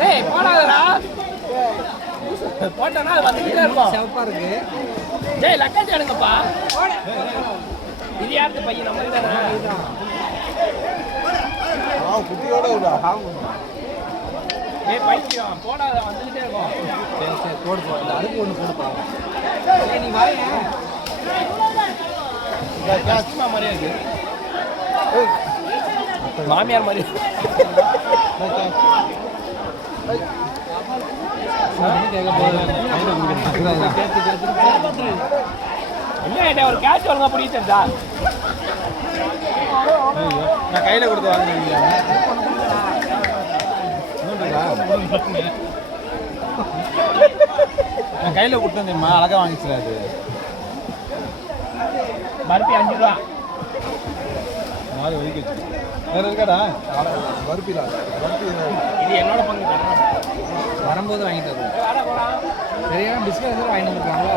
டேய் போடாதடா. போட்டனா அது வந்துட்டே இருக்கும். செவப்பா இருக்கு. டேய் லக்கேஜ் எடுங்கப்பா. இது யாருக்கு பையன் நம்ம தானே. குட்டியோட டேய் பையன் போடாத வந்துட்டே இருக்கும். சரி சரி போடு போடு. அதுக்கு ஒன்று போடுப்பா. நீ வாங்க. கஷ்டமா மாதிரியே இருக்கு. மாமியார் மாதிரி. என்ன ஒரு கேஷ் ஒழுங்கா பிடிச்சா நான் கையில கொடுத்து வாங்கினீங்க. நான் கையில கொடுத்து தெரியுமா அழகா வாங்கிச்சு. அது பருப்பி 5 ரூபா. மாறி ஒதுக்கி வச்சு வேற இருக்காடா பருப்பில. இது என்னோட பங்கு தானே. வரும்போது வாங்கிட்டு வருவோம். சரியா பிஸ்கட் வாங்கிட்டு வந்துருக்காங்களா?